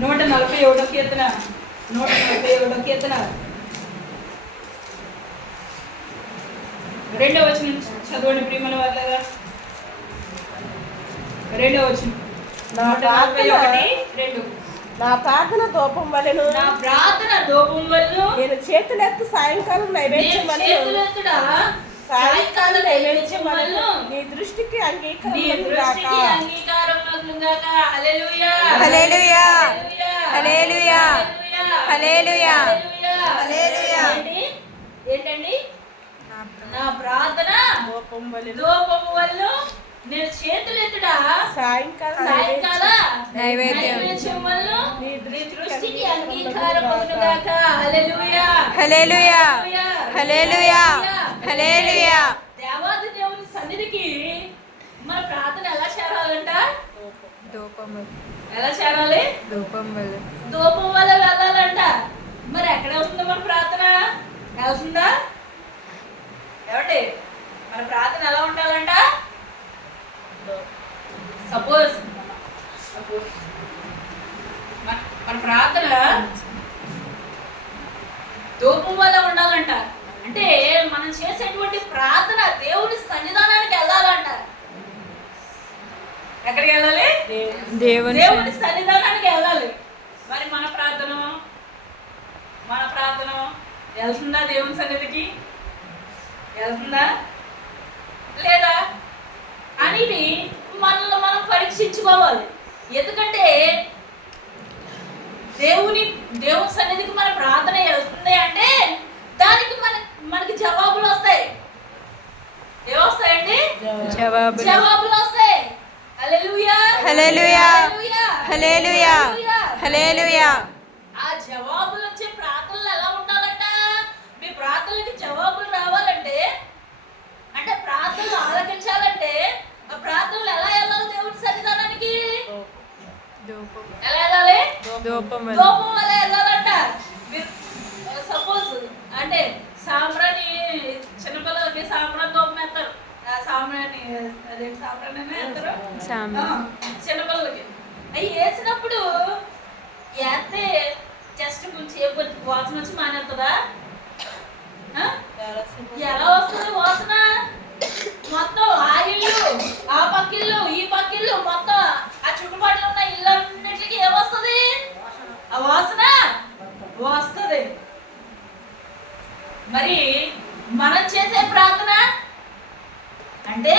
141 కీర్తన 141 కీర్తన 2వ వచనం చదవండి ప్రియమైన వాళ్ళగా. 2వ వచనం. 141:2. నా ప్రార్థన ధూపం వలెను, నా ప్రార్థన ధూపం వలెను, నేను చేతులెత్తు సాయంకాలం నైవేద్యం వలెను, సాయంకాలం నైవేద్యం వలెను నీ దృష్టికి అంగీకారం గాక. హల్లెలూయా హల్లెలూయా హల్లెలూయా హల్లెలూయా హల్లెలూయా. ఏంటండి? నా ప్రార్థన ధూపం వలెను, ధూపము వలెను, నేను చేతులెత్తుడా సాయంకాల నైవేద్యం వలెను, నీ దృష్టికి అంగీకారమగును గాక. హల్లెలూయా హల్లెలూయా హల్లెలూయా హల్లెలూయా. దేవాది దేవుని సన్నిధికి మన ప్రార్థన ఎలా చేరాలంట? ఎలా చేరాలి? ధూపం వల్ల వెళ్ళాలంట. మరి ఎక్కడ వెళ్తుందో మన ప్రార్థన? వెళ్తుందా? ఏమండి, మన ప్రార్థన ఎలా ఉండాలంట? సపోజ్ మన ప్రార్థన ధూపం వల్ల ఉండాలంట. అంటే మనం చేసేటువంటి ప్రార్థన దేవుని సన్నిధానానికి వెళ్ళాలంట. ఎక్కడికి వెళ్ళాలి? దేవుని సన్నిధానానికి వెళ్ళాలి. మరి మన ప్రార్థన వెళ్తుందా? దేవుని సన్నిధికి వెళ్తుందా లేదా అనేది మనల్ని మనం పరీక్షించుకోవాలి. ఎందుకంటే దేవుని సన్నిధికి మన ప్రార్థన వెళ్తుంది అంటే దానికి మనకి జవాబులు వస్తాయి. ఏమొస్తాయండి? జవాబులు వస్తాయి. హల్లెలూయా హల్లెలూయా హల్లెలూయా హల్లెలూయా. ఆ జవాబులు వచ్చే ప్రార్థనలు ఎలా ఉండాలంట? మీ ప్రార్థనలకి జవాబులు రావాలంటే, అంటే ప్రార్థనలు ఆలకించాలంటే ఆ ప్రార్థనలు ఎలా వెళ్ళాలి? దేవుని సన్నిధానానికి ఎలా వెళ్ళాలి? ధూపం వల్ల వెళ్ళాలంట. సపోజ్ అంటే సాంబ్రాణి, చిన్నపిల్లలకి సాంబ్రాణి ధూపం వేస్తారు. సాంబ్రాణి అదేంటి సాంబ్రాణి వేస్తారు చిన్నపిల్లలకి. అవి వేసినప్పుడు వేస్తే జస్ట్ కొంచెం వాసన వచ్చి మానేస్తుందా? ఎలా వస్తుంది వాసన? మొత్తం ఆ ఇల్లు, ఆ పక్కిల్లు, ఈ పక్కిల్లు, మొత్తం ఆ చుట్టుపక్కల ఉన్న ఇళ్ళన్నిటికీ ఏమొస్తుంది? ఆ వాసన వస్తుంది. మరి మనం చేసే ప్రార్థన అంటే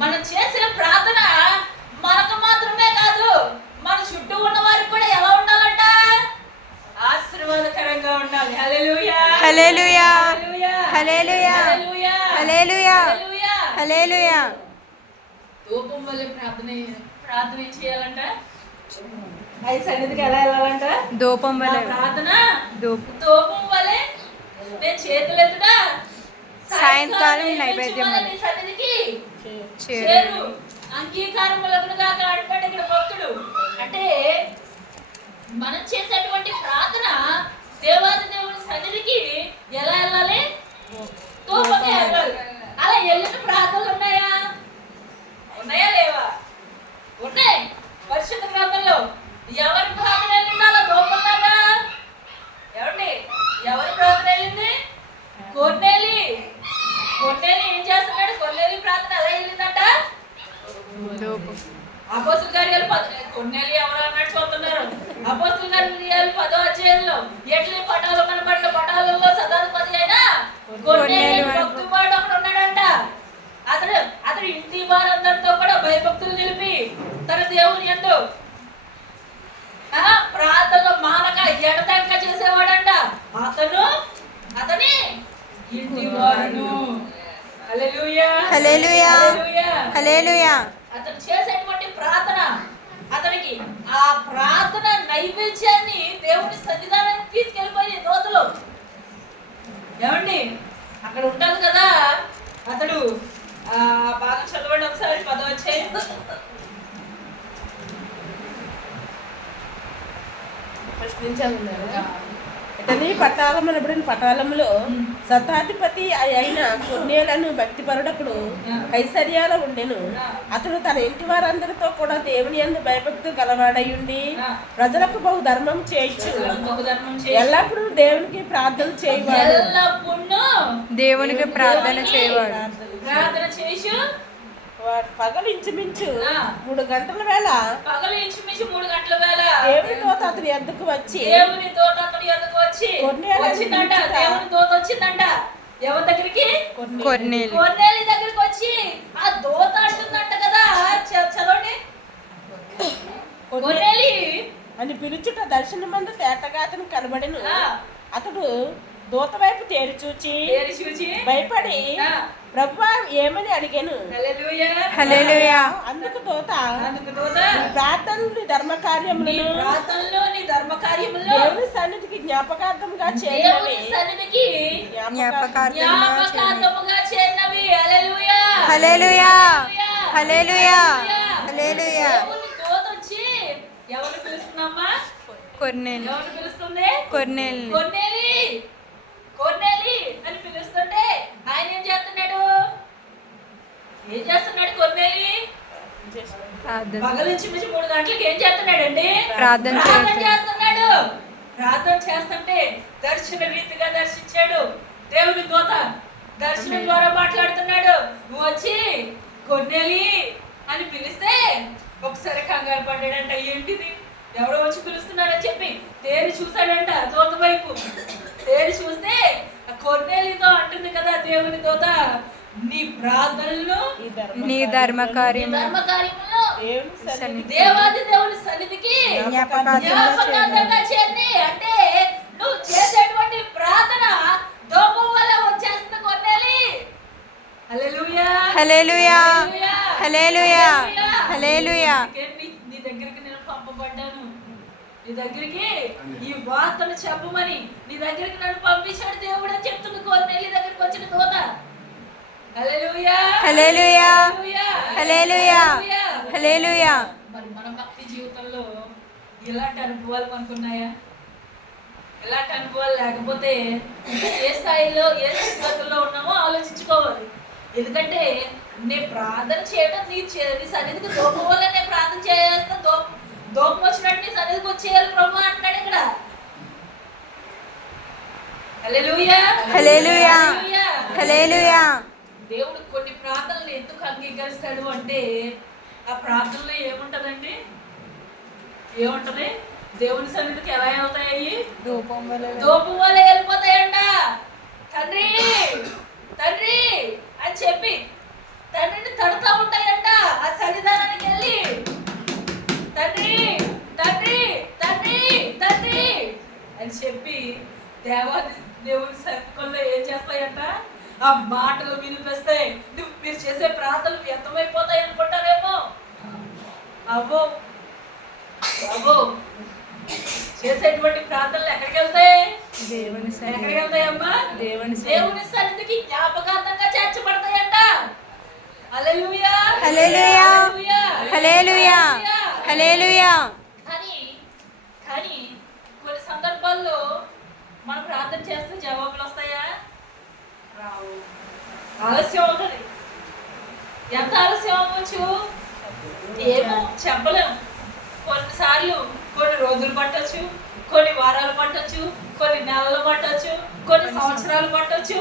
మనం చేసే ప్రార్థన మనకు మాత్రమే కాదు, మన చుట్టూ ఉన్న వారికి కూడా ఎలా ఉండాలంట? ఆశీర్వాదకరంగా ఉండాలి. హల్లెలూయా హల్లెలూయా హల్లెలూయా హల్లెలూయా హల్లెలూయా హల్లెలూయా. ధూపం వల్ల ప్రార్థన ఏం చేయాలంట? అది సన్నిధికి ఎలా వెళ్ళాలంట? ధూపం వల్ల ప్రార్థన ధూపం వల్లే నేను చేతులెత్తుడా సాయంకాలం నైవేద్యం వల్ల నీ సన్నిధికి చేరు అంగీకారములగునుగా అంటాడు ఇక్కడ భక్తుడు. అంటే మనం చేసేటువంటి ప్రార్థన దేవాది దేవుని సన్నిధికి ఎలా వెళ్ళాలి? ధూపంగా వెళ్ళాలి. అలా వెళ్ళిన ప్రార్థనలు ఉన్నాయా లేవా? ఉన్నాయి. పరిశుద్ధ గ్రంథంలో ఎవరి ప్రార్థన వెళ్ళిందా అలా ధూపంలాగా? ఏమండి, ఎవరి ప్రార్థన వెళ్ళింది? కొర్నేలి ఏం చేస్తున్నాడు? కొర్నేలి ప్రార్థన ఎలా వెళ్ళిందంట? అపోస్తుల కార్యాలు కొర్నేలి ఎవరు అన్నట్టు చూస్తున్నారు. అపోస్తుల కార్యాలు 10వ అధ్యాయంలో ఎట్లీ పటాలు కనబడిన పటాలలో శతాధిపతి అయినా కొర్నేలి భక్తువాడు అక్కడ ఉన్నాడంట. అతడు ఇంటి వారందరితో కూడా భయభక్తులు నిలిపి తన దేవుని యందు ప్రార్థనలో మానక ఎడతెంక చేసేవాడంట. అతని ఇంటి వారును. హల్లెలూయా హల్లెలూయా హల్లెలూయా. అతను చేసేటువంటి ప్రార్థన, అతనికి ఆ ప్రార్థన నైవేద్యాన్ని దేవుని సన్నిధానానికి తీసుకెళ్ళిపోయి దోతలు. ఏమండి, అక్కడ ఉంటాడు కదా అతడు. బాగా చదవండి ఒకసారి 10వ అధ్యాయం. ఫస్ట్ నుంచి అన్నారు. పటాలంలో శతాధిపతి అయిన కొన్నేళ్లను భక్తిపరుడప్పుడు కైసర్యాలో ఉండెను. అతడు తన ఇంటి వారందరితో కూడా దేవుని యందు భయభక్తులు గలవాడయుండి ప్రజలకు బహు ధర్మం చేయొచ్చు, ఎల్లప్పుడూ దేవునికి ప్రార్థన చేయవాడు. దేవునికి ప్రార్థన చేయవాడు. ప్రార్థన చేసు పగలు ఇంచుమించు 3 గంటల వేళ పగలు ఇంచుమించు 3 గంటల వేళ దేవుని దూత అతని ఎద్దుకు వచ్చి వచ్చిందంట. దేవుని దూత వచ్చిందంట ఎవరి దగ్గరికి? కొర్నేలి కొర్నేలి దగ్గరికి వచ్చి ఆ దూత అంటుందంట కదా, చదవండి. కొర్నేలి అని పిలుచుట దర్శనమందు తేటగా అతను కనబడెను. అతడు దూత వైపు తేరి చూచి భయపడి ప్రభువా ఏమని అడిగాను. హల్లెలూయా. అందుకు దూత ప్రార్థనలు నీ ధర్మ కార్యములను దేవుని సన్నిధికి జ్ఞాపకార్థముగా చేరినవి. హల్లెలూయా. హల్లెలూయా. హల్లెలూయా. ఎవరు పిలుస్తున్నామ్మా? కొర్నేలి. ఎవరు పిలుస్తుంది? కొర్నేలి. కొర్నేలి కొర్నేలి అని పిలుస్తుంటే ఆయన ఏం చేస్తున్నాడు? కొర్నేలి పగలించి 3 గంటలకు ఏం చేస్తున్నాడండి? ప్రార్థన చేస్తున్నాడు. ప్రార్థన చేస్తుంటే దర్శన రీతిగా దర్శించాడు దేవుని దూత. దర్శనం ద్వారా మాట్లాడుతున్నాడు. నువ్వు వచ్చి కొర్నేలి అని పిలిస్తే ఒకసారి కంగారు పడ్డాడంట. ఏంటిది, ఎవరో వచ్చి పిలుస్తున్నారని చెప్పి తేరి చూశాడంట దూత వైపు. తేరి చూస్తే కొర్నేలితో అంటుంది కదా దేవుని దూత, నీ ప్రార్థనలు నీ ధర్మ కార్యములు దేవాది దేవుని సన్నిధికి జ్ఞాపకార్థంగా చేరి. అంటే నువ్వు చేసేటువంటి ప్రార్థన దూపం వల్ల వచ్చేస్తుంది కొర్నేలి. హల్లెలూయా. హల్లెలూయా. హల్లెలూయా. హల్లెలూయా. నీ దగ్గరికి నేను పంపబడ్డాను, నీ దగ్గరికి ఈ వార్తను చెప్పమని నీ దగ్గరికి నన్ను పంపించాడు దేవుడు అని చెప్తుంది కొర్నేలి దగ్గరికి వచ్చిన దూత. హల్లెలూయా. హల్లెలూయా. హల్లెలూయా. హల్లెలూయా. మరి మన భక్తి జీవితంలో ఇలాంటి అనుభవాలు మనకున్నాయా? ఇలాంటి అనుభవాలు లేకపోతే ఏ స్థాయిలో ఏ స్థితిగతుల్లో ఉన్నామో ఆలోచించుకోవాలి. ఎందుకంటే నేను ప్రార్థన చేయడం నీ సన్నిధికి దూపం వల్ల నేను ప్రార్థన చేస్తా, దూపం వచ్చినట్టు నీ సన్నిధికి వచ్చేయాలి ప్రభు అంటున్నాడు ఇక్కడ. హల్లెలూయా. హల్లెలూయా. హల్లెలూయా. దేవుడు కొన్ని ప్రార్థనలు ఎందుకు అంగీకరిస్తాడు అంటే ఆ ప్రార్థనలో ఏముంటదండి? ఏముంటది? దేవుని సన్నిధికి ఎలా వెళ్తాయి? ధూపం వల్ల వెళ్ళిపోతాయంట. తండ్రి తండ్రి అని చెప్పి తండ్రిని తడుతూ ఉంటాయంట. ఆ సన్నిధానానికి వెళ్ళి తండ్రి తండ్రి తండ్రి తండ్రి అని చెప్పి దేవుని సన్నిధిలో ఏం చేస్తాయంట? ఆ మాటలు వినిపిస్తాయి. మీరు చేసే ప్రార్థనలు వ్యర్థమైపోతాయి అనుకుంటారేమో. అబ్బో అబ్బో, చేసేటువంటి ప్రార్థనలు ఎక్కడికి వెళ్తాయి? ఎక్కడికి వెళ్తాయమ్మా? దేవుని సన్నిధికి జ్ఞాపకార్థంగా చేర్చబడతాయంట. హల్లెలూయా. హల్లెలూయా. హల్లెలూయా. హల్లెలూయా. కానీ కొన్ని సందర్భాల్లో మనం ప్రార్థన చేస్తే జవాబులు వస్తాయా? రావు. ఆలస్యం అవుతుంది. ఎంత ఆలస్యం అవ్వచ్చు ఏమో చెప్పలేము. కొన్నిసార్లు కొన్ని రోజులు పట్టొచ్చు, కొన్ని వారాలు పట్టొచ్చు, కొన్ని నెలలు పట్టొచ్చు, కొన్ని సంవత్సరాలు పట్టొచ్చు.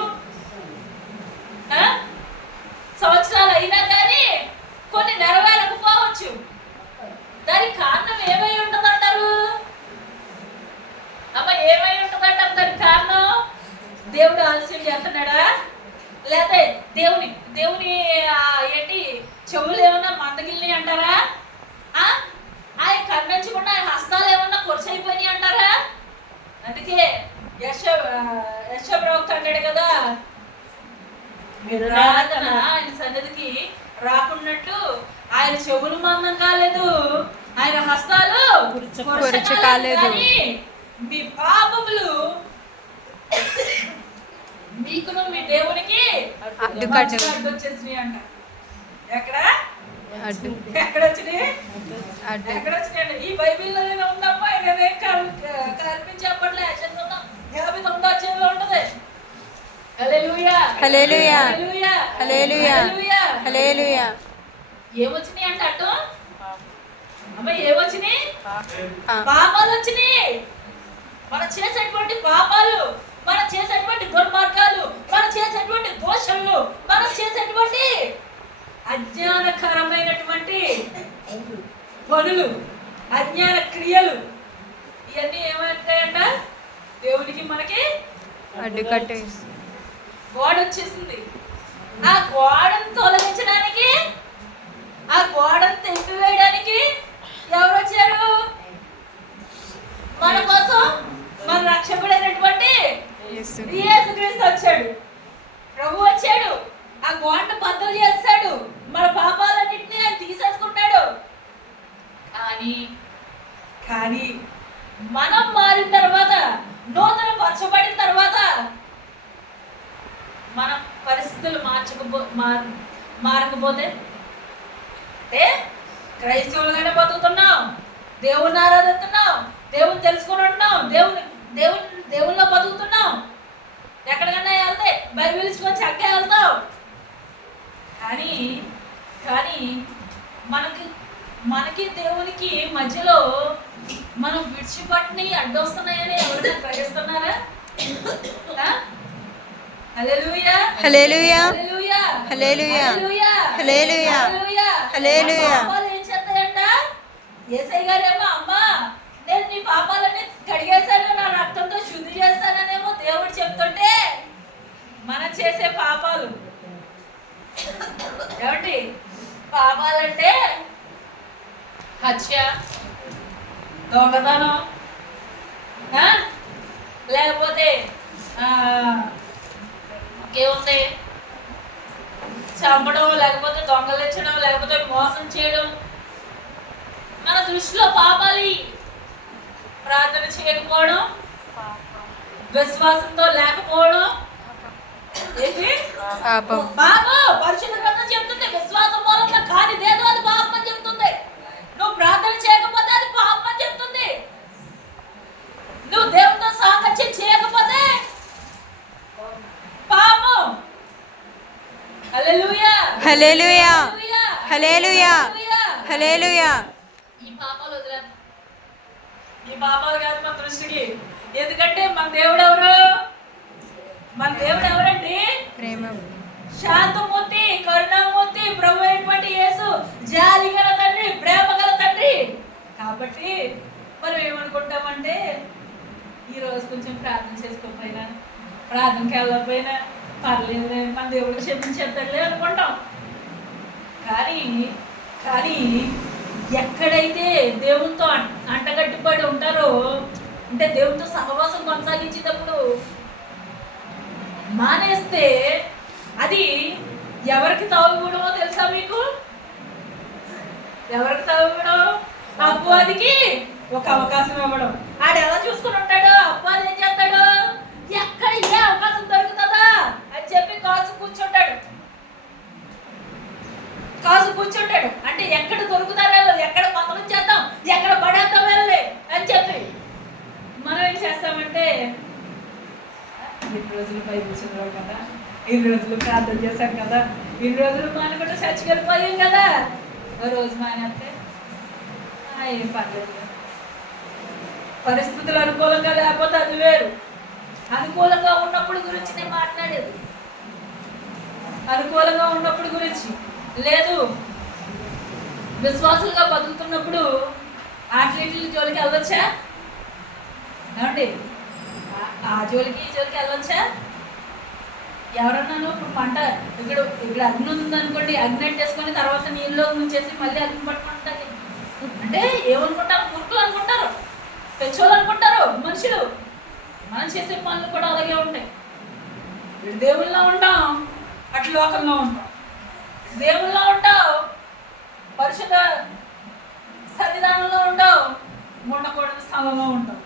సంవత్సరాలు అయినా కానీ కొన్ని నెరవేరకపోవచ్చు. దానికి కారణం ఏమై ఉంటుందంటారు? అమ్మ ఏమై ఉంటుందంటారు దానికి కారణం? దేవుడు ఆలస్యం చేస్తున్నాడా? లేదా దేవుని ఏంటి చెవులు ఏమన్నా మందగిల్ని అంటారా? ఆయన కన్నించకుండా ఆయన హస్తాలు ఏమన్నా కొరసైపోయినాయి అంటారా? అందుకే యెషయా ప్రవక్త అంటాడు కదా, ప్రార్థన ఆయన సన్నిధికి రాకున్నట్టు ఆయన చెవులు మందం కాలేదు, ఆయన హస్తాలు కొరచ కాలేదు, మీ పాపములు మీకును మీ దేవునికి అడ్డొచ్చేసినాయి అంట. ఎక్కడ వచ్చినాయి? ఎక్కడ వచ్చినాయండి? ఈ బైబిల్లోనే ఉందమ్మా. నేనేం కల్పించి చెప్పట్లే. 59 ఉంటది. హల్లెలూయా హల్లెలూయా హల్లెలూయా హల్లెలూయా. హల్లెలూయా ఏమొచ్చినాయి అంటే అటు అమ్మ ఏమొచ్చినాయి? ఆ. పాపాలు వచ్చినాయి. మనం చేసేటువంటి పాపాలు, మనం చేసేటువంటి దుర్మార్గాలు, మనం చేసేటువంటి దోషములు, మనం చేసేటువంటి అజ్ఞానకరమైనటువంటి పనులు, అజ్ఞాన క్రియలు, ఇవన్నీ ఏమంటాయంట? దేవునికి మనకి అడ్డుకట్టే గోడ వచ్చేసింది. ఆ గోడను తొలగించడానికి, ఆ గోడను తెంపివేయడానికి ఎవరు వచ్చారు? మన కోసం మన రక్షకుడైనటువంటి యేసు యేసుక్రీస్తు వచ్చాడు. ప్రభు వచ్చాడు, ఆ గోడను బద్దలు చేస్తాడు, మన పాపాలన్నింటినీ ఆయన తీసేసుకుంటాడు. కానీ మనం మారిన తర్వాత, నూతన పరచబడిన తర్వాత మన పరిస్థితులు మారకపోతే అంటే క్రైస్తవులుగానే బతుకుతున్నాం, దేవుని ఆరాధిస్తున్నాం, దేవుని తెలుసుకుని ఉంటున్నాం, దేవునిలో బతుకుతున్నాం, ఎక్కడికన్నా వెళ్తే బైబిల్ ఇచ్చుకొని చక్కగా వెళ్తాం. కానీ మనకి దేవునికి మధ్యలో మనం విడిచిపట్టిని అడ్డొస్తున్నాయని ఎవరైనా గ్రహిస్తున్నారా? హల్లెలూయా హల్లెలూయా హల్లెలూయా హల్లెలూయా హల్లెలూయా హల్లెలూయా హల్లెలూయా. హల్లెలూయా. మన పాపాలు ఏం చేస్తాయంట? యేసయ్య గారేమో అమ్మా నేను నీ పాపాలన్నీ కడిగేశాను, నా రక్తంతో శుద్ధి చేస్తాననేమో దేవుడు చెప్తుంటే, మనం చేసే పాపాలు ఏమండి? పాపాలంటే హత్య, దొంగతనం, లేకపోతే ఇంకేముంది, చంపడం, లేకపోతే దొంగలించడం, లేకపోతే మోసం చేయడం మన దృష్టిలో పాపాలి. ప్రార్థన చేయకపోవడం, విశ్వాసంతో లేకపోవడం ఏంటి? పాపం. బాబు పరిశుద్ధ గ్రంథం చెప్తుంది, విశ్వాసం మూలంగా కానిదేదో అది పాపం అని చెప్తుంది. నువ్వు ప్రార్థన చేయకపోతే అది పాపం అని చెప్తుంది. నువ్వు దేవునితో సాంగత్యం చేయకపోతే పాపం. హల్లెలూయా హల్లెలూయా హల్లెలూయా హల్లెలూయా హల్లెలూయా. ఈ పాపాలు వదిలేద్దాం. ఈ పాపాలు కాదు మన దృష్టికి. ఎందుకంటే మన దేవుడు ఎవరు? మన దేవుడు ఎవరండి? ప్రేమ. శాంతమూర్తి, కరుణామూర్తి, ప్రభు అయినటువంటి యేసు జాలి గల తండ్రి, ప్రేమ గల తండ్రి. కాబట్టి మనం ఏమనుకుంటామంటే, ఈ రోజు కొంచెం ప్రార్థన చేసుకోకపోయినా, ప్రార్థనకి వెళ్ళకపోయినా పర్లేదు, మన దేవుడు క్షమించేద్దాంలే అనుకుంటాం. కానీ ఎక్కడైతే దేవునితో అంటగట్టుబడి ఉంటారో, అంటే దేవునితో సహవాసం కొనసాగించేటప్పుడు మానేస్తే అది ఎవరికి తావుగూడమో తెలుసా మీకు? ఎవరికి తావుగూడో? అపవాదికి ఒక అవకాశం ఇవ్వడం. ఆడు ఎలా చూసుకుని ఉంటాడు? అపవాది ఏం చేస్తాడు? ఎక్కడ ఏ అవకాశం దొరుకుతుందా అని చెప్పి కాసు కూర్చుంటాడు. అంటే ఎక్కడ దొరుకుతారో, ఎక్కడ పతనం చేద్దాం, ఎక్కడ పడేద్దాం వెళ్ళి అని చెప్పి మనం ఏం చేస్తామంటే, 2 రోజులు బైబిల్ చదివాం కదా, 2 రోజులు ప్రార్థన చేశాం కదా, 2 రోజులు మానకుండా చర్చికి వెళ్ళిపోయాం కదా, ఓ రోజు మానేస్తే ఏం పర్లేదు. పరిస్థితులు అనుకూలంగా లేకపోతే అది వేరు. అనుకూలంగా ఉన్నప్పుడు గురించి నేను మాట్లాడేది, అనుకూలంగా ఉన్నప్పుడు గురించి లేదు. విశ్వాసులుగా బతుకుతున్నప్పుడు అట్లీట్ల జోలికి వెళ్ళొచ్చా? ఏమండి, ఆ జోలికి ఈ జోలికి వెళ్ళొచ్చా? ఎవరన్నాను ఇప్పుడు పంట ఇక్కడ అగ్ని ఉందనుకోండి, అగ్ని అంటేసుకొని తర్వాత నీళ్ళలో ముంచేసి మళ్ళీ అగ్ని పట్టుకుంటుంది అంటే ఏమనుకుంటారు? మురుకులు అనుకుంటారు, పెచ్చోళ్ళు అనుకుంటారు మనుషులు. మనం చేసే పనులు కూడా అలాగే ఉంటాయి. ఇటు దేవుళ్ళలో ఉంటాం, అటు లోకంలో ఉంటాం. దేవుళ్ళలో ఉంటావు, పరిశుద్ధ సన్నిధానంలో ఉండవు, ఉండకూడని స్థలంలో ఉంటావు.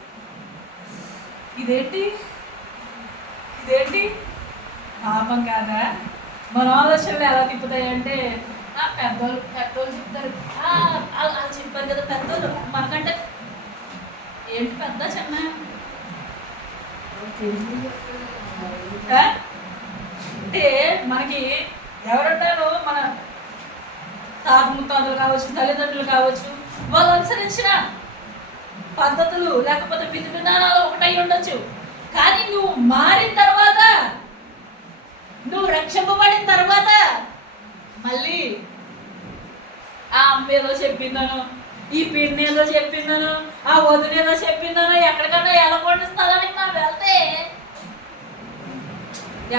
ఇదేంటి పాపం కాదా? మన ఆలోచనలు ఎలా తిప్పుతాయంటే, పెద్దోళ్ళు చెప్తారు, వాళ్ళు చెప్పారు కదా పెద్దోళ్ళు, మనకంటే ఏంటి పెద్ద చిన్న అంటే మనకి ఎవరుంటారో మన తాత ముత్తాతలు కావచ్చు, తల్లిదండ్రులు కావచ్చు, వాళ్ళు అనుసరించిన పద్ధతులు లేకపోతే విధి విధానాలు ఒకటై ఉండొచ్చు. కానీ నువ్వు మారిన తర్వాత, నువ్వు రక్షింపబడిన తర్వాత మళ్ళీ ఆ అమ్మ ఏదో చెప్పిందను, ఈ పిన్ని ఏదో చెప్పిందను, ఆ వదిన ఏదో చెప్పిందను, ఎక్కడికన్నా వెళ్ళకుండా స్థలానికి మనం వెళ్తే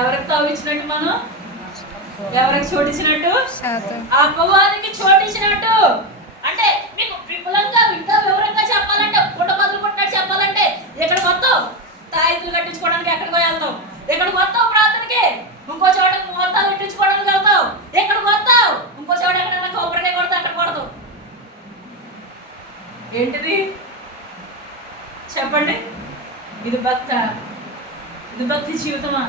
ఎవరికి తావిచ్చినట్టు, మనం ఎవరికి చోటిచ్చినట్టు, అమ్మవారికి చోటిచ్చినట్టు. అంటే మీకు విపులంగా ఇంకా వివరంగా చెప్పాలంటే, పుట్ట బదులు పుట్టినట్టు చెప్పాలంటే, ఎక్కడికి వస్తావు తాయితులు కట్టించుకోవడానికి ఎక్కడికో వెళ్తావు, ఎక్కడికి వస్తావు ప్రార్థనకి, ఇంకో చోట ముహూర్తాలు కట్టించుకోవడానికి వెళ్తావు, ఎక్కడికి వస్తావు ఇంకో చోట ఎక్కడైనా కొబ్బరికాయ కొడతావు, అక్కడ కొడతావు. ఏంటిది చెప్పండి? ఇది భక్త, ఇది భక్తి జీవితమా?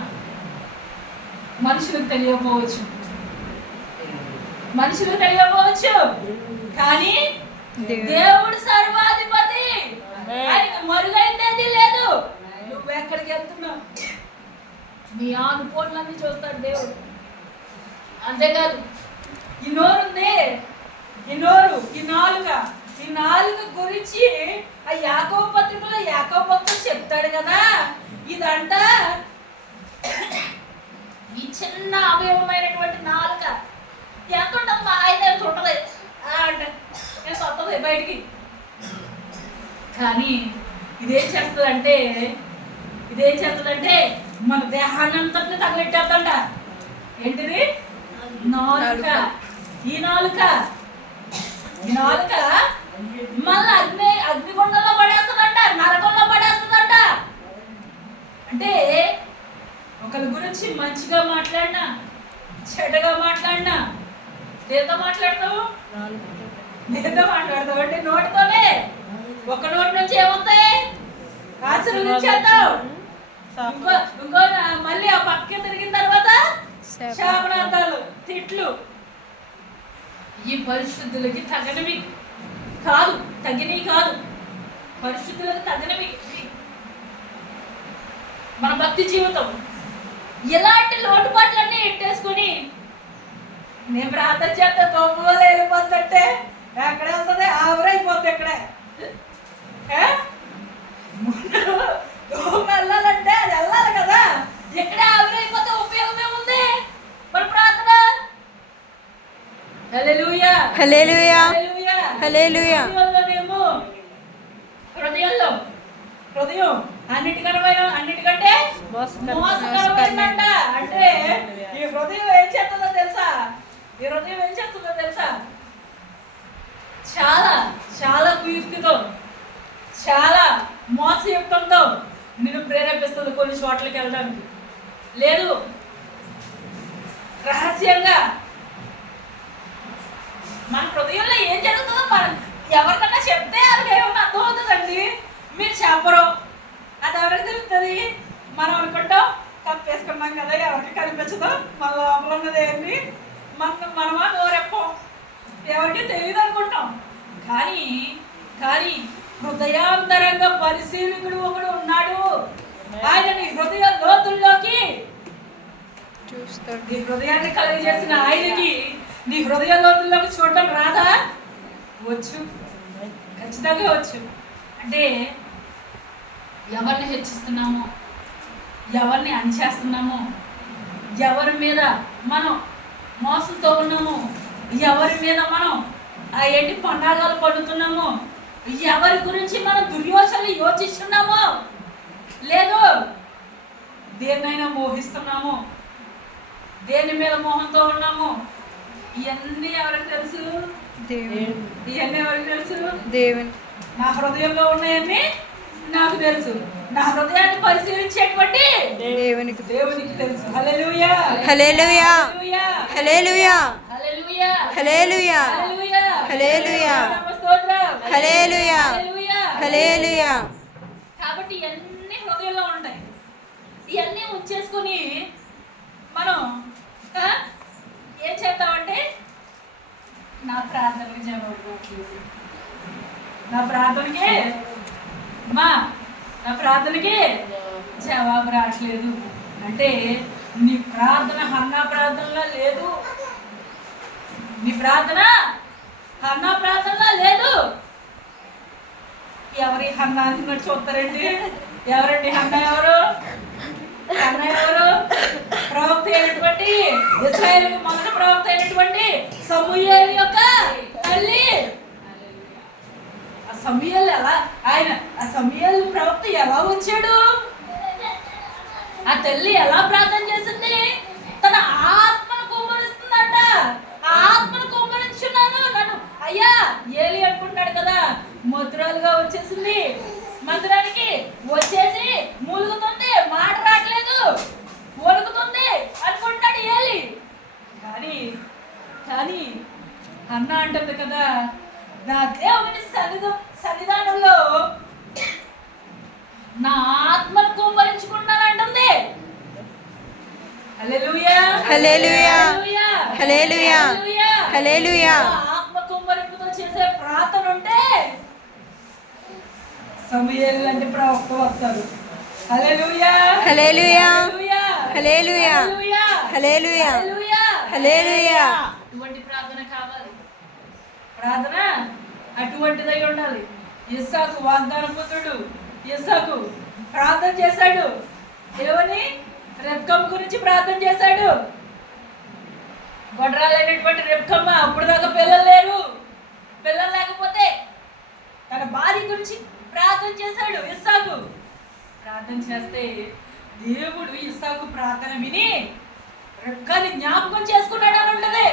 మనుషులకు తెలియకపోవచ్చు, మనుషులకు తెలియకపోవచ్చు, కానీ దేవుడు సర్వాధిపతి, ఆయనకి మరుగైందేది లేదు. నువ్వు ఎక్కడికి వెళ్తున్నావు, నీ ఆనుకోట్లన్నీ చూస్తాడు దేవుడు. అంతేకాదు ఈ నోరు ఉంది, ఈ నోరు, ఈ నాలుక గురించి ఆ యాకోబు పత్రికలో యాకోబు భక్తుడు చెప్తాడు కదా, ఇదంట ఈ చిన్న అవయవమైనటువంటి నాలుక ఎంత ఉంటుంది, మా 5 ఏళ్ళు ఉంటుంది అంటే నేను వస్తుంది బయటికి. కానీ ఇదేం చేస్తుందంటే మన దేహాన్ని అంతటిని తగలెట్టేద్దంట. ఏంటిది? నాలుక. ఈ నాలుక మళ్ళీ అగ్నిగుండంలో పడేస్తుందంట, నరకంలో పడేస్తుందంట. అంటే ఒకరి గురించి మంచిగా మాట్లాడినా, చెడ్డగా మాట్లాడినా, దేంతో మాట్లాడతావు అంటే నోటితోనే. ఒక నోటి నుంచి ఏమవుతాయి? ఆశీర్వదించేద్దాం. ఇంకో మళ్ళీ ఆ పక్క తిరిగిన తర్వాత శాపనార్థాలు, తిట్లు. ఈ పరిశుద్ధులకి తగినవి కాదు, పరిశుద్ధులకు తగినవి మన భక్తి జీవితం. ఎలాంటి లోటుపాట్లన్నీ ఎట్టేసుకొని నేను ప్రార్థన చేస్తే తొమ్మిది వెళ్ళిపోతుంటే ఎక్కడ వెళ్తుంది? ఆవిరైపోద్ది. ఎక్కడే వెళ్ళాలంటే అది వెళ్ళాలి కదా, ఎక్కడే ఆవిరైపోతే ఉపయోగమే ఉంది మన ప్రార్థన. హల్లెలూయా, హల్లెలూయా, హల్లెలూయా, హల్లెలూయా. హృదయం అన్నిటికంటే మోసకరమైందంట. అంటే ఈ హృదయం ఏం చేస్తుందో తెలుసా? చాలా కుయుక్తితో, చాలా మోసయుక్తంతో నిన్ను ప్రేరేపిస్తుంది కొన్ని చోట్లకి వెళ్ళడానికి. లేదు, రహస్యంగా మన హృదయంలో ఏం జరుగుతుందో మనం ఎవరికన్నా చెప్తే అది ఏమన్నా అర్థమవుతుందండి. మీరు చెప్పరు, అది ఎవరికి తెలుస్తుంది? మనం అనుకుంటాం కప్పేసుకున్నాం కదా, ఎవరికి కనిపించదు, మన లోపల ఉన్నది ఏంటి, మనమా నోరెప్పం, ఎవరికి తెలియదు అనుకుంటాం. కానీ హృదయాంతరంగా పరిశీలకుడు ఒకడు ఉన్నాడు. ఆయన నీ హృదయ లోతుల్లోకి చూస్తాడు. నీ హృదయాన్ని కలిగజేసిన ఆయనకి నీ హృదయ లోతుల్లోకి చూడటం రాదా? వచ్చు, ఖచ్చితంగా వచ్చు. అంటే ఎవరిని హెచ్చిస్తున్నామో, ఎవరిని అణిచేస్తున్నామో, ఎవరి మీద మనం మోసంతో ఉన్నామో, ఎవరి మీద మనం ఏంటి పన్నాగాలు పడుతున్నామో, ఎవరి గురించి మనం దుర్యోచనలు యోచిస్తున్నామో, లేదు దేన్నైనా మోహిస్తున్నామో, దేని మీద మోహంతో ఉన్నామో, ఇవన్నీ ఎవరికి తెలుసు? ఇవన్నీ ఎవరికి తెలుసు? దేవుని. నా హృదయంలో ఉన్నాయన్నీ నాకు తెలుసు. నా హృదయాన్ని పరిశీలించేటువంటి దేవునికి తెలుసు. హల్లెలూయా, హల్లెలూయా, హల్లెలూయా, హల్లెలూయా, హల్లెలూయా, హల్లెలూయా, హల్లెలూయా, హల్లెలూయా. కాబట్టి ఇవన్నీ హృదయంలో ఉంటాయి. ఇవన్నీ ఉంచేసుకొని మనం ఏం చేద్దామంటే, నా ప్రార్థనకి జవాబు రావట్లేదు, నా ప్రార్థనకి జవాబు రావట్లేదు అంటే నీ ప్రార్థన హన్నా ప్రార్థనలా లేదు. నీ ప్రార్థన హన్నా ప్రార్థనలా లేదు. ఎవరి హన్నా అంటున్నట్టు చూస్తారండి? ఎవరండి హన్నా? ఎవరు హన్నా? ఎవరు? ప్రవక్త అయినటువంటి, ఇశ్రాయేలుకు మొదటి ప్రవక్త అయినటువంటి సమూయేలు యొక్క తల్లి. ఆ సమూయేలు ఎలా, ఆ సమూయేలు ప్రవక్త ఎలా వచ్చాడు? ఆ తల్లి ఎలా ప్రార్థన చేసింది? తన ఆత్మను కుమ్మరిస్తుందంట. ఆ ఆత్మను కుమ్మరించున్నాను నన్ను అయ్యా ఏలి అనుకుంటాడు కదా. మధురాలుగా వచ్చేసింది, మందిరానికి వచ్చేసి మూలుగుతుంది, మాట రావట్లేదు, వణుకుతుంది అనుకుంటాడు ఏలి. కానీ అన్న అంటుంది కదా, నా దేవుని సన్నిధానంలో నా ఆత్మను కుమ్మరించుకున్నాను అంటుంది. హల్లెలూయా, హల్లెలూయా, హల్లెలూయా, హల్లెలూయా. ఆత్మ కుమ్మరింపుతో చేసే ప్రార్థన ఉంటే సమూయేలు లాంటి ప్రవక్త వస్తారు. హల్లెలూయా, హల్లెలూయా, హల్లెలూయా, హల్లెలూయా, హల్లెలూయా, హల్లెలూయా. అటువంటి ప్రార్థన కావాలి. ప్రార్థన అటువంటిదై ఉండాలి. ఇస్సాకు వాగ్దాన పుత్రుడు ఇస్సాకు ప్రార్థన చేశాడు. ఏమని? రెబ్కమ్మ గురించి ప్రార్థన చేశాడు. గొడ్రాలైనటువంటి రెబ్కమ్మ, అప్పుడు దాకా పిల్లలు లేరు. పిల్లలు లేకపోతే తన భార్య గురించి ప్రార్థన చేశాడు ఇస్సాకు. ప్రార్థన చేస్తే దేవుడు ఇస్సాకు ప్రార్థన విని రెబ్కాని జ్ఞాపకం చేసుకున్నాడు అని ఉంటది.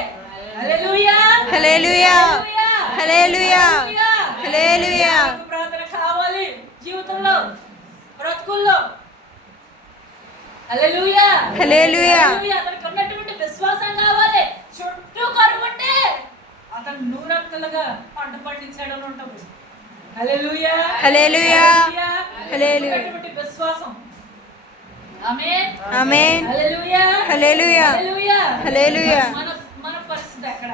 హల్లెలూయా, హల్లెలూయా, హల్లెలూయా, హల్లెలూయా. ప్రార్థన కావాలి జీవితంలో, బ్రతుకుల్లో. హల్లెలూయా, హల్లెలూయా. అతనికి ఉన్నటువంటి విశ్వాసం కావాలి. చుట్టూ కరువు ఉంటే అతను నూరంతలుగా పంట పండించాడు అని ఉంటుంది. హల్లెలూయా, హల్లెలూయా, హల్లెలూయా. ఉన్నటువంటి విశ్వాసం. ఆమేన్, ఆమేన్. హల్లెలూయా, హల్లెలూయా, హల్లెలూయా, హల్లెలూయా. మన పరిస్థితి ఎక్కడ?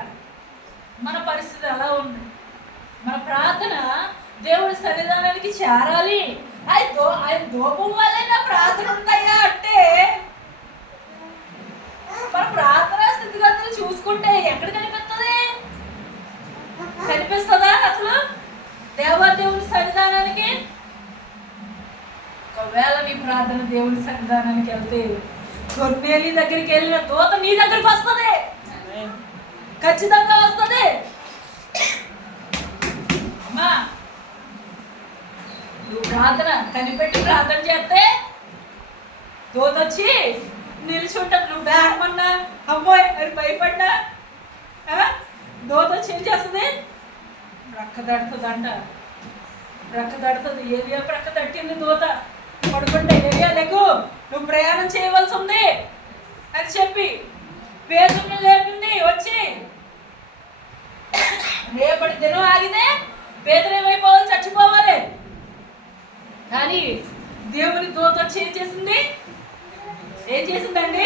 మన పరిస్థితి ఎలా ఉంది? మన ప్రార్థన దేవుడి సన్నిధానానికి చేరాలి. ఆయన దూపం వల్లే నా ప్రార్థన ఉంటాయా అంటే, మన ప్రార్థన స్థితిగతులు చూసుకుంటే ఎక్కడ కనిపిస్తుంది? కనిపిస్తుందా అసలు దేవుని సన్నిధానానికి? ఒకవేళ నీ ప్రార్థన దేవుని సన్నిధానానికి వెళ్తే, కొర్నేలి దగ్గరికి వెళ్ళిన దూత నీ దగ్గరికి వస్తుంది, ఖచ్చితంగా వస్తుంది. అమ్మా, నువ్వు ప్రార్థన కనిపెట్టి ప్రార్థన చేస్తే దూత వచ్చి నిలిచుంటది. నువ్వు బేరమన్నా, అమ్మోయ్ అని భయపడ్డా, దూత వచ్చి ఏం చేస్తుంది? ప్రక్క తడుతుందంట. ప్రక్క తడుతుంది. ఏరియా ప్రక్క తట్టింది దూత. పడుకుంటే ఏరియా లేకు, నువ్వు ప్రయాణం చేయవలసి ఉంది అని చెప్పి పేదలను లేపింది. వచ్చి రేపటి దినం ఆగితే పేదలు ఏమైపోవాలి? చచ్చిపోవాలి. కానీ దేవుని దూత వచ్చి ఏం చేసిందండి?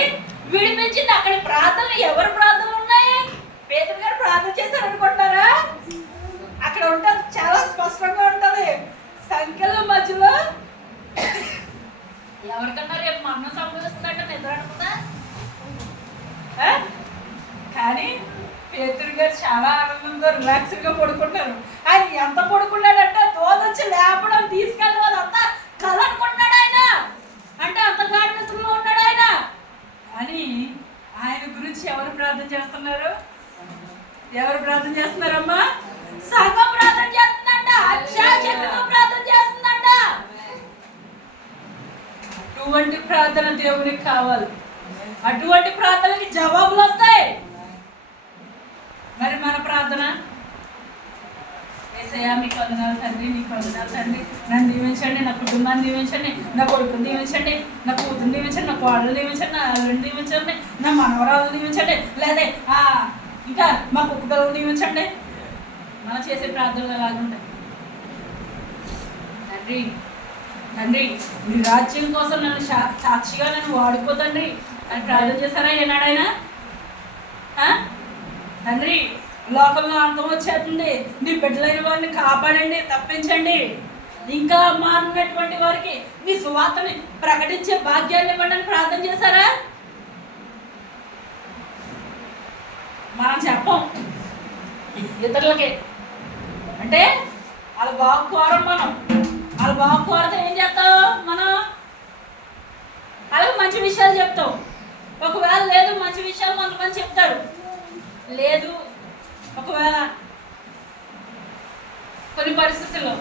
విడిపించింది. అక్కడ ప్రార్థనలు, ఎవరి ప్రార్థనలు ఉన్నాయి? పేదలు గారు ప్రార్థన చేశారు అనుకుంటారా? అక్కడ ఉంటుంది, చాలా స్పష్టంగా ఉంటుంది. సంఖ్యల మధ్యలో ఎవరికన్నా రేపు మరణం సంభవిస్తుందంటే నిద్ర అనుకుందా? కానీ పేతురు గారు చాలా ఆనందంగా రిలాక్స్గా పడుకుంటారు. ఆయన ఎంత పడుకున్నాడంటే దోదొచ్చి లేపడం, తీసుకెళ్ళడం అదంతా కల అనుకుంటున్నాడు ఆయన. అంటే అంత గాఢతలో ఉన్నాడు ఆయన. కానీ ఆయన గురించి ఎవరు ప్రార్థన చేస్తున్నారు? ఎవరు ప్రార్థన చేస్తున్నారమ్మా? సంఘం ప్రార్థన చేస్తుందంట. అక్షాశక్తితో ప్రార్థన చేస్తుందంట. అటువంటి ప్రార్థన దేవునికి కావాలి. అటువంటి ప్రార్థనకి జవాబులు వస్తాయి. మరి మన ప్రార్థన, యేసయ్యా మీకు వందనాలు తండ్రి, నీకు వందనాలు తండ్రి, నన్ను దీవించండి, నా కుటుంబాన్ని దీవించండి, నా కొడుకుని దీవించండి, నా కూతురు దీవించండి, నా కోడలు దీవించండి, నా అల్లుడిని దీవించండి, నా మనవరాలను దీవించండి, లేదా ఇంకా మా కుక్క పిల్లలు దీవించండి. మనం చేసే ప్రార్థనలు ఎలాగుంటాయి? తండ్రి తండ్రి మీ రాజ్యం కోసం నన్ను సాక్షిగా నన్ను వాడుకోతండి అని ప్రార్థన చేశారా ఏనాడైనా? తండ్రి లోకంలో అంతం వచ్చేస్తుంది, నీ బిడ్డలైన వారిని కాపాడండి, తప్పించండి, ఇంకా మారినటువంటి వారికి మీ సువార్తని ప్రకటించే భాగ్యాన్ని ఇవ్వండి అని ప్రార్థన చేశారా? మనం చెప్పం ఇతరులకి. అంటే వాళ్ళు బాగు కోరం, వాళ్ళు బాగు కోరితే ఏం చేస్తావు మనం? అలాగే మంచి విషయాలు చెప్తాం. ఒకవేళ లేదు మంచి విషయాలు కొంతమంది చెప్తారు, లేదు ఒకవేళ కొన్ని పరిస్థితుల్లో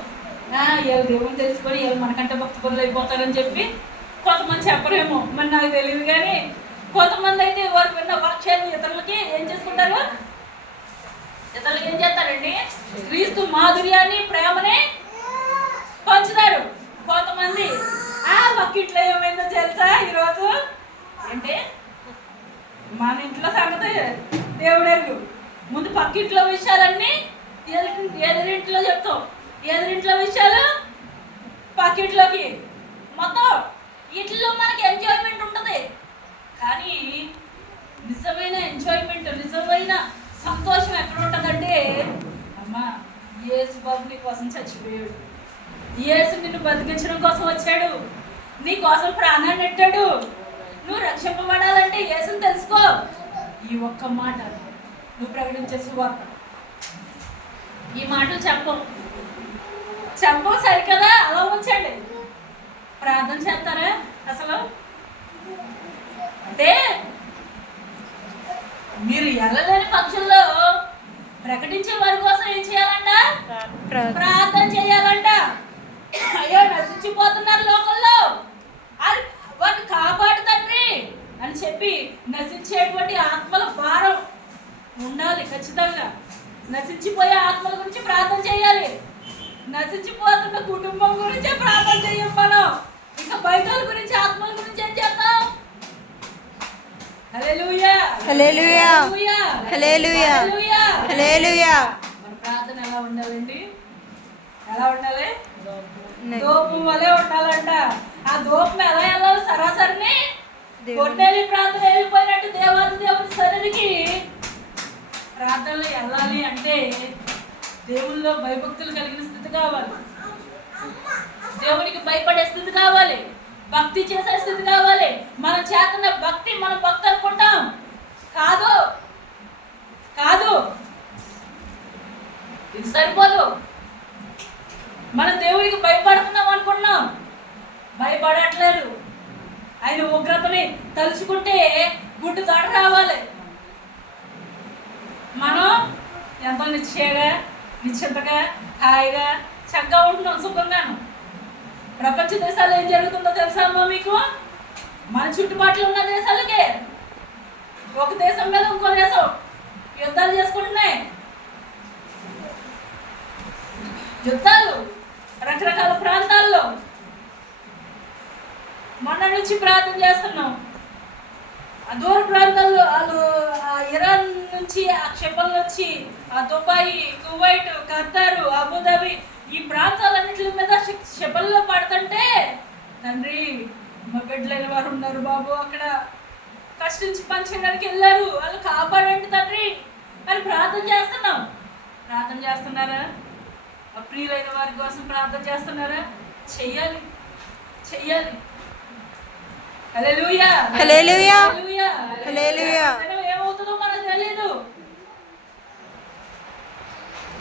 వీళ్ళు దేవుని తెలుసుకొని వీళ్ళు మనకంటే భక్తి పనులు అయిపోతారని చెప్పి కొంతమంది చెప్పరేమో, మరి నాకు తెలియదు. కానీ కొంతమంది అయితే వారు విన్న వాక్యాలు ఇతరులకి ఏం చేసుకుంటారు? ఇతరులకి ఏం చేస్తారండి? క్రీస్తు మాధుర్యాన్ని, ప్రేమని పంచుతారు. కొంతమంది పక్కింట్లో ఏమైందో తెలుసా ఈరోజు అంటే మన ఇంట్లో సంగతి దేవుడెరుగు. ముందు పక్కింట్లో విషయాలన్నీ ఎదురింట్లో చెప్తాం, ఎదురింట్లో విషయాలు పక్కింట్లోకి. మొత్తం వీటిల్లో మనకి ఎంజాయ్మెంట్ ఉంటుంది. కానీ నిజమైన ఎంజాయ్మెంట్, నిజమైన సంతోషం ఎక్కడ ఉంటుందంటే, అమ్మా యేసు బాబు నీ కోసం చచ్చిపోయాడు, యేసు నిన్ను బతికించడం కోసం వచ్చాడు, నీ కోసం ప్రాణాన్ని పెట్టాడు, నువ్వు రక్షింపబడాలంటే యేసుని తెలుసుకో. ఈ ఒక్క మాట నువ్వు ప్రకటించే సువార్త. ఈ మాటలు చెప్పం సరికదా, అలా ఉంచండి. ప్రార్థన చేస్తారా అసలు? అంటే మీరు వెళ్ళలేని పక్షుల్లో ప్రకటించే వారి కోసం ఏం చేయాలంట? ప్రార్థన చేయాలంట. అయ్యో నశించిపోతున్నారు లోకంలో, అది వాటిని కాపాడు తండ్రి అని చెప్పి నశించేటువంటి ఆత్మల భారం ఉండాలి ఖచ్చితంగా. నశించిపోయే ఆత్మల గురించి ప్రార్థన చేయాలి. నశించిపోతున్న కుటుంబం గురించే ప్రార్థన చేయం మనం. ఇంకా బయట గురించి, ఆత్మల గురించి ఏం చేద్దాం? హల్లెలూయా, హల్లెలూయా, హల్లెలూయా, హల్లెలూయా. మన ప్రార్థన ఎలా ఉండాలండి? ఎలా ఉండాలి? దూపం వలె ఉండాలంట. ఆ దూపం ఎలా వెళ్ళాలి? సరాసరిని కొన్నేళ్ళి ప్రార్థన వెళ్ళిపోయినట్టు దేవాది దేవుని సన్నిధికి ప్రార్థనలు వెళ్ళాలి అంటే దేవుల్లో భయభక్తులు కలిగిన స్థితి కావాలి, దేవునికి భయపడే స్థితి కావాలి, భక్తి చేసే స్థితి కావాలి. మనం చేస్తున్న భక్తి మనం భక్తి అనుకుంటాం, కాదు కాదు, ఇది సరిపోదు. మనం దేవుడికి భయపడుతున్నాం అనుకున్నాం, భయపడట్లేదు. ఆయన ఉగ్రతని తలుచుకుంటే గుడ్డు దాట రావాలి. మనం ఎంతో నిశ్చింతగా హాయిగా చక్కగా ఉంటున్నాం, సుఖంగాను. ప్రపంచ దేశాల్లో ఏం జరుగుతుందో తెలుసా అమ్మా మీకు? మన చుట్టుపక్కల ఉన్న దేశాలకే, ఒక దేశం మీద ఇంకో దేశం యుద్ధాలు చేసుకుంటున్నాయి. యుద్ధాలు రకరకాల ప్రాంతాల్లో. మొన్న నుంచి ప్రార్థన చేస్తున్నాం. ఆ దూర ప్రాంతాల్లో వాళ్ళు ఇరాన్ నుంచి, ఆ క్షిపణుల నుంచి, ఆ దుబాయ్, కువైట్, ఖతారు, అబుదాబి, ఈ ప్రాంతాలన్నింటి మీద క్షిపణులు పడుతుంటే, తండ్రి మా బిడ్డలైన వారు ఉన్నారు బాబు, అక్కడ కష్టించి పనిచేయడానికి వెళ్ళారు, వాళ్ళు కాపాడండి తండ్రి అని ప్రార్థన చేస్తున్నాం. ప్రార్థన చేస్తున్నారా? ప్రియులైన వారి కోసం ప్రార్థన చేస్తున్నారా? చెయ్యాలి, చెయ్యాలి. హల్లెలూయా, హల్లెలూయా, హల్లెలూయా, హల్లెలూయా. ఏమవుతుందో మనకు తెలియదు.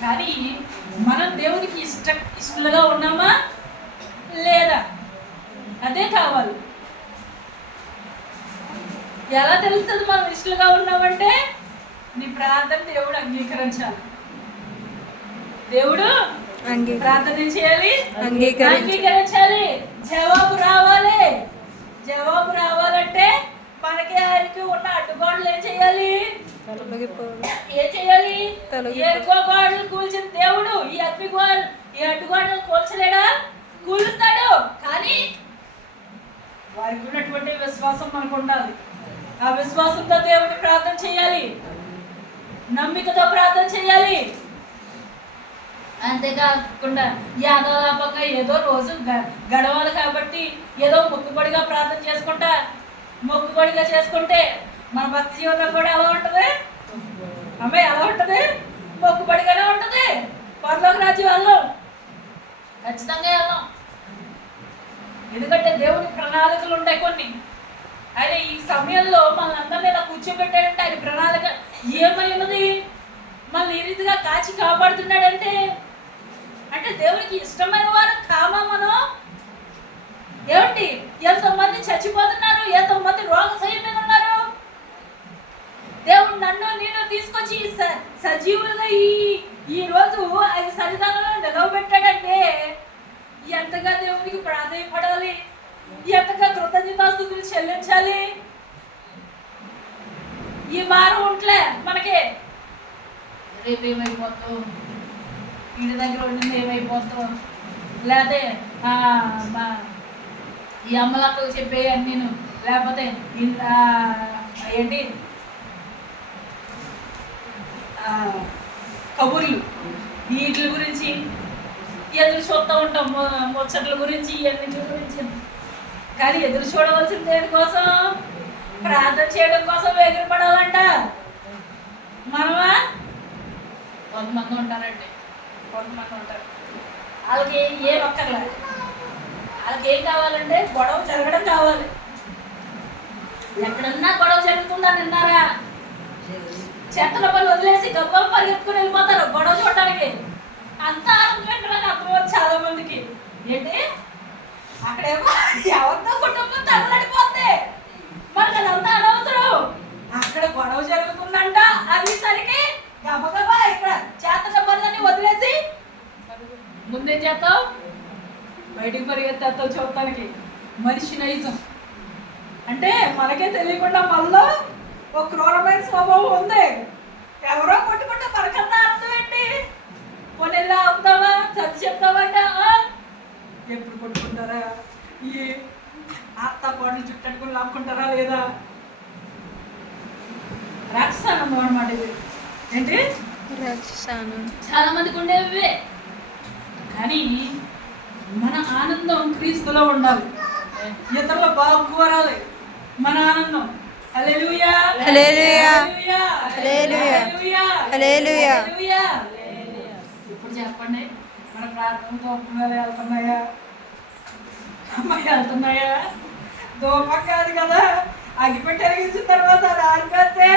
కానీ మనం దేవునికి ఇష్టలుగా ఉన్నామా లేదా? అదే కావాలి. ఎలా తెలుస్తుంది మనం ఇష్టలుగా ఉన్నామంటే? నీ ప్రార్థన దేవుడు అంగీకరించాలి. దేవుడు ప్రార్థన చేయాలి, అంగీకరించాలి. జవాబు రావాలి. జవాబు రావాలంటే మనకి ఆయనకి ఉన్న అడ్డుగోడలు ఏం చేయాలి? ఏం చేయాలి? ఎక్కువ గోడలు కూల్చిన దేవుడు ఈ అడ్డుగోడలు కూల్చలేడా? కూలుస్తాడు. కానీ వారికి ఉన్నటువంటి విశ్వాసం మనకు ఉండాలి. ఆ విశ్వాసంతో దేవుడిని ప్రార్థన చేయాలి, నమ్మికతో ప్రార్థన చేయాలి. అంతేకాకుండా యాదలాపంగా ఏదో రోజు గడవాలి కాబట్టి ఏదో మొక్కుబడిగా ప్రార్థన చేసుకుంటా, మొక్కుబడిగా చేసుకుంటే మన భక్తి జీవితం కూడా ఎలా ఉంటుంది? అమ్మాయి ఎలా ఉంటుంది? మొక్కుబడిగానే ఉంటుంది. పరలోక రాజ్యం వెళ్ళాం, ఖచ్చితంగా వెళ్ళాం. ఎందుకంటే దేవుని ప్రణాళికలు ఉంటాయి కొన్ని. ఆయన ఈ సమయంలో మనందరినీ ఇలా కూర్చోబెట్టాడంటే ఆయన ప్రణాళిక ఏమై ఉన్నది, మనల్ని ఈ రీతిగా కాచి కాపాడుతున్నాడంటే అంటే దేవునికి ఇష్టమైన వారు కామా మనం. ఏమండి, ఎంతమంది చచ్చిపోతున్నారు, ఎంతమంది రోగశయ్య మీద ఉన్నారు. దేవుడు నన్ను నేను తీసుకొచ్చి సజీవులుగా ఈ రోజు ఆయన సన్నిధానంలో నిలవబెట్టాడంటే ఎంతగా దేవునికి ప్రాధాన్యపడాలి, ఎంతగా కృతజ్ఞతాస్తుతులు చెల్లించాలి. ఈ వారం ఉంటలే మనకి రేపు ఏమైపోతాం, ఇంటి దగ్గర ఉండింది ఏమైపోతాం, లేకపోతే ఈ అమ్మలక్కలు చెప్పే నేను, లేకపోతే ఏంటి కబుర్లు వీటి గురించి ఎదురు చూస్తూ ఉంటాం, ముచ్చట్ల గురించి ఇవన్నిటి గురించి. కానీ ఎదురు చూడవలసిన దేనికోసం, ప్రార్థన చేయడం కోసం ఎదురుపడాలంట. మనమా కొంతమంది ఉంటారండి, కొంతమంది ఉంటారు వాళ్ళకి ఏం ఒక్కర్లే, వాళ్ళకి ఏం కావాలంటే గొడవ జరగడం కావాలి. ఎక్కడన్నా గొడవ జరుగుతుందని విన్నారా? చెత్తల పని వదిలేసి గబ్బం పరిగెత్తుకుని వెళ్ళిపోతారు గొడవ చూడటానికి. అంత ఆనందం అర్థం చాలా మందికి. ఏంటి అక్కడేమో ఎవరితో కుటుంబం తగలడిపోతే మనకు అదంతా అనవసరం. అక్కడ గొడవ జరుగుతుందంట, అది సరికి గబగబా ఇక్కడ చేత పనులన్నీ వదిలేసి ముందేం చేస్తావు, బయటికి పరిగెత్తేస్తావు చూడటానికి. మనిషి నైజం అంటే మనకే తెలియకుండా మనలో ఒక క్రూరమైన స్వభావం ఉంది. ఎవరో కొట్టుకుంటే మనకంతా అర్థం ఏంటి, కొన్ని ఎలా ఆపుతావా, చచ్చి చెప్తావంట. ఎప్పుడు కొట్టుకుంటారా, ఈ అత్త కోడలు చుట్టట్టుకుని లాక్కుంటారా లేదా? రాక్షసానం అనమాట ఇది. ఏంటి చాలా మందికి ఉండేవి. కానీ మన ఆనందం క్రీస్తులో ఉండాలి, ఇతరుల బాగుకోరాలి మన ఆనందం. హల్లెలూయా హల్లెలూయా హల్లెలూయా హల్లెలూయా హల్లెలూయా. ఇప్పుడు చెప్పండి, మన ప్రార్థనతో ఉపమాలు వెళ్తున్నాయా, అమ్మాయి వెళ్తున్నాయా? దూపం కాదు కదా, అగ్గిపెట్టి వెలిగించిన తర్వాత అది ఆరిపోతే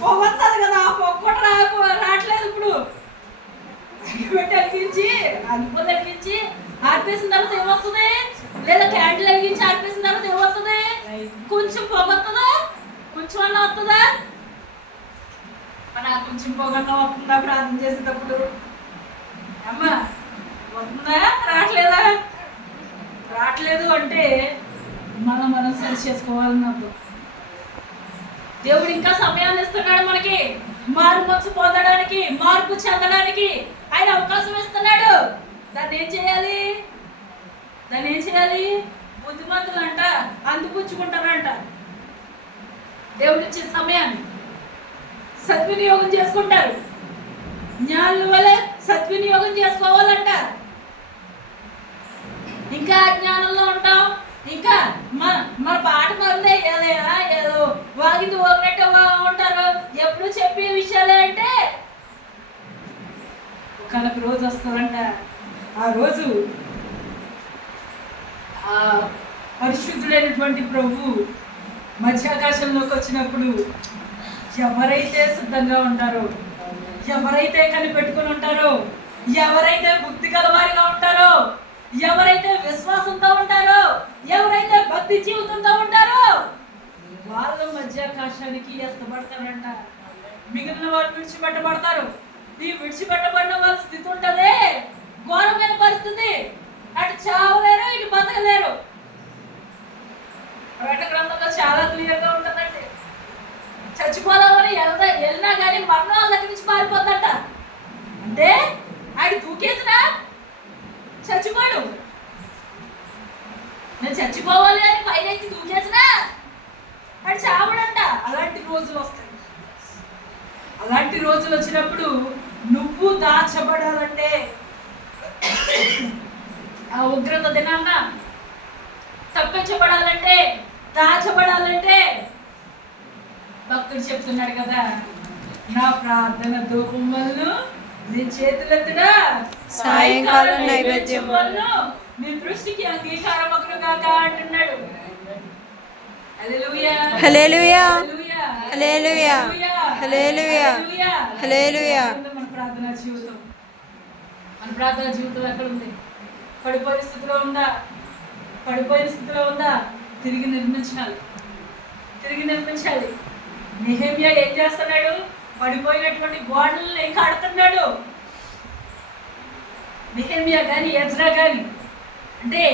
పొగొస్తుంది కదా, ఆ పొగ రావట్లేదు. ఇప్పుడు అగ్గిపెట్టి వెలిగించి అగ్గిపోత వెలిగించి ఆర్పేసిన తర్వాత ఏమొస్తుంది, లేదా క్యాండిల్ వెలిగించి ఆర్పేసిన తర్వాత ఏమొస్తుంది? కొంచెం పొగ వస్తుందా, కొంచెం అన్నా వస్తుందా? మన కొంచెం పొగన్నా వస్తుందా ప్రార్థన చేసేటప్పుడు? అమ్మా వస్తుందా, రావట్లేదా? రావట్లేదు అంటే మనం సరి చేసుకోవాలని అర్థం. దేవుడు ఇంకా సమయాన్ని ఇస్తున్నాడు మనకి, మార్పు పొందడానికి, మార్పు చెందడానికి ఆయన అవకాశం ఇస్తున్నాడు. దాన్ని ఏం చేయాలి, బుద్ధిమంతులు అంట అందిపుచ్చుకుంటారంట. దేవుడు ఇచ్చే సమయాన్ని సద్వినియోగం చేసుకుంటారు. జ్ఞానుల వల్లే సద్వినియోగం చేసుకోవాలంట. ఇంకా అజ్ఞానంలో ఉంటాం, ఇంకా మన పాట మొదలే ఏదో వాగింది ఓగినట్టు ఉంటారు. ఎప్పుడు చెప్పే విషయాలే అంటే ఒకనొక రోజు వస్తుందంట. ఆ రోజు ఆ పరిశుద్ధుడైనటువంటి ప్రభు మధ్యాకాశంలోకి వచ్చినప్పుడు ఎవరైతే సిద్ధంగా ఉంటారో, ఎవరైతే కనిపెట్టుకుని ఉంటారో, ఎవరైతే బుద్ధి గలవారిగా ఉంటారో, ఎవరైతే విశ్వాసంతో ఉంటారో, ఎవరైతే భక్తి జీవితంతో ఉంటారో వాళ్ళు మధ్యాకాశానికి ఎత్తబడతారంట. మిగిలిన వాళ్ళు విడిచిపెట్టబడతారు. ఈ విడిచిపెట్టబడిన వాళ్ళ స్థితి ఉంటదే ఘోరమైన పరిస్థితి. అటు చావలేరు, ఇటు బతకలేరు. ప్రకటన గ్రంథంలో చాలా క్లియర్ గా ఉంటుందండి. చచ్చిపోదామని వెళ్ళినా కానీ మరణం వాళ్ళ దగ్గర నుంచి పారిపోతాట. అంటే ఆయన దూకేసినా చచ్చిపోడు. నేను చచ్చిపోవాలి అని పైనకి దూకేసినా అది చావడంట. అలాంటి రోజులు వస్తాయి. అలాంటి రోజులు వచ్చినప్పుడు నువ్వు దాచబడాలంటే, ఆ ఉగ్రత దినాన్న తప్పించబడాలంటే, దాచబడాలంటే భక్తుడు చెప్తున్నాడు కదా, నా ప్రార్థన ధూపం వల్ల నీ చేతులెత్తుడా సాయంకాలం నైవేద్యం వల్ల నీ దృష్టికి అంగీకారమగును గాక అంటున్నాడు. హల్లెలూయా హల్లెలూయా హల్లెలూయా హల్లెలూయా హల్లెలూయా హల్లెలూయా. మన ప్రార్థనా జీవితం, మన ప్రార్థనా జీవితం ఎక్కడ ఉంది? పడిపోయిన స్థితిలో ఉందా? పడిపోయిన స్థితిలో ఉందా? తిరిగి నిర్మించాలి, తిరిగి నిర్మించాలి. నెహెమ్యా ఏం చేస్తున్నాడు? పడిపోయినటువంటి గోడలను కడుతున్నాడు. నెహెమ్యా కానీ ఎజ్రా కానీ అంటే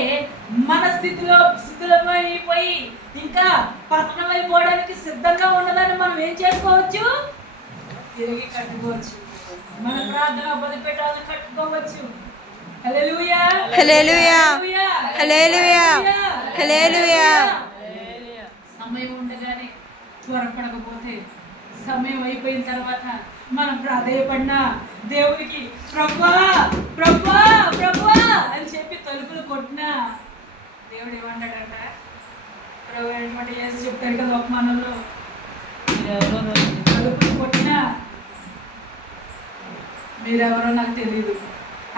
మన స్థితిలో శిథిలమైపోయి ఇంకా పతనమైపోవడానికి సిద్ధంగా ఉన్నదాన్ని మనం ఏం చేసుకోవచ్చు? తిరిగి కట్టుకోవచ్చు. మన ప్రార్థన బలిపీఠాలను కట్టుకోవచ్చు. హల్లెలూయా హల్లెలూయా హల్లెలూయా హల్లెలూయా. సమయం ఉండగానే త్వరపడకపోతే సమయం అయిపోయిన తర్వాత మనం ప్రాధేయపడినా దేవునికి ప్రభువా ప్రభువా ప్రభువా అని చెప్పి తలుపులు కొట్టినా దేవుడు ఏమన్నాడంట? ప్రభు అయినటువంటి యేసు చెప్తాడు కదా ఉపమానంలో, తలుపులు కొట్టినా మీరెవరో నాకు తెలియదు,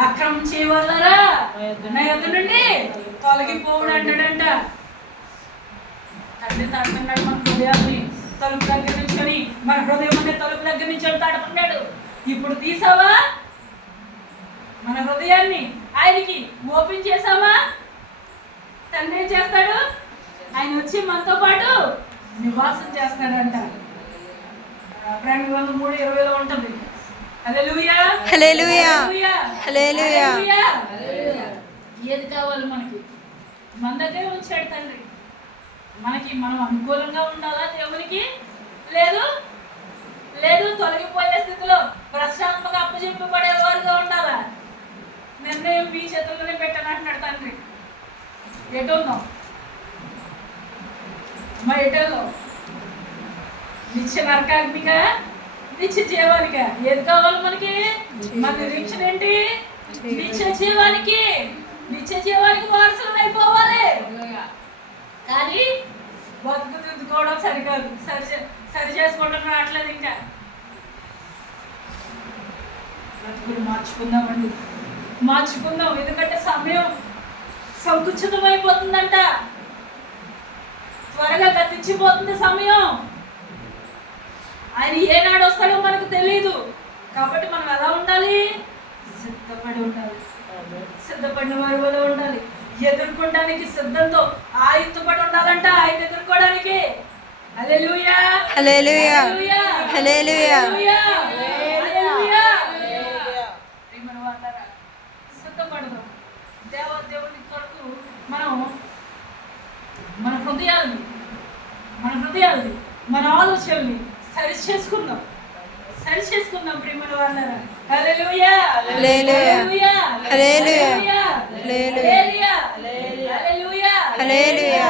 అక్రమం చేయవాళ్ళరా నా యొద్ద నుండి తొలగిపోవుడు అంటాడంట. తండ్రి తడుతున్నాడు మన హృదయాన్ని, తలుపు దగ్గర నుంచొని మన హృదయం అనే తలుపు దగ్గర నుంచి తడుపున్నాడు. ఇప్పుడు తీసావా మన హృదయాన్ని, ఆయనకి ఓపెన్ చేసావా? తండ్రి ఏం చేస్తాడు? ఆయన వచ్చి మనతో పాటు నివాసం చేస్తాడంట. ప్రాణి 3:20 ఉంటుంది. హల్లెలూయా హల్లెలూయా హల్లెలూయా. ఏది కావాలి మనకి? మన దగ్గర ఉంచాడు తండ్రి. మనకి మనం అనుకూలంగా ఉండాలా దేవునికి? లేదు లేదు, తొలగిపోయే స్థితిలో ప్రశాంతంగా అప్పచెప్పబడేవారుగా ఉండాలా? నిర్ణయం మీ చేతుల్లోనే పెట్టాను అంటున్నాడు తండ్రి. ఎటు ఉందాం మా ఎటల్లో? నిత్య నరకాగ్నిగా నిత్య జీవానిగా? ఏది కావాలి మనకి? మన నిరీక్షణ ఏంటి? నిత్య జీవానికి, నిత్య జీవానికి వారసులు అయిపోవాలి. కానీ బతుకు దిద్దుకోవడం సరికాదు, సరి చేసుకోవడం రావట్లేదు. ఇంకా బ్రతుకులు మార్చుకుందామండి, మార్చుకుందాం. ఎందుకంటే సమయం సంకుచితం అయిపోతుందంట, త్వరగా గతించిపోతుంది సమయం. ఆయన ఏనాడు వస్తాడో మనకు తెలియదు. కాబట్టి మనం ఎలా ఉండాలి? సిద్ధపడి ఉండాలి, సిద్ధపడిన వారి వల్ల ఉండాలి. ఎదుర్కోవడానికి సిద్ధంతో ఆయుధపడి ఉండాలంట ఆయన ఎదుర్కోవడానికి. హల్లెలూయా హల్లెలూయా హల్లెలూయా. హల్లెలూయా. మన వాళ్ళరా సిద్ధపడదాం. దేవుని కొరకు మనం మన హృదయాల్ని, మన ఆలోచనల్ని సరి చేసుకుందాం, సరి చేసుకుందాం ప్రియమైన వాళ్ళరా. హల్లెలూయా హల్లెలూయా హల్లెలూయా హల్లెలూయా హల్లెలూయా హల్లెలూయా.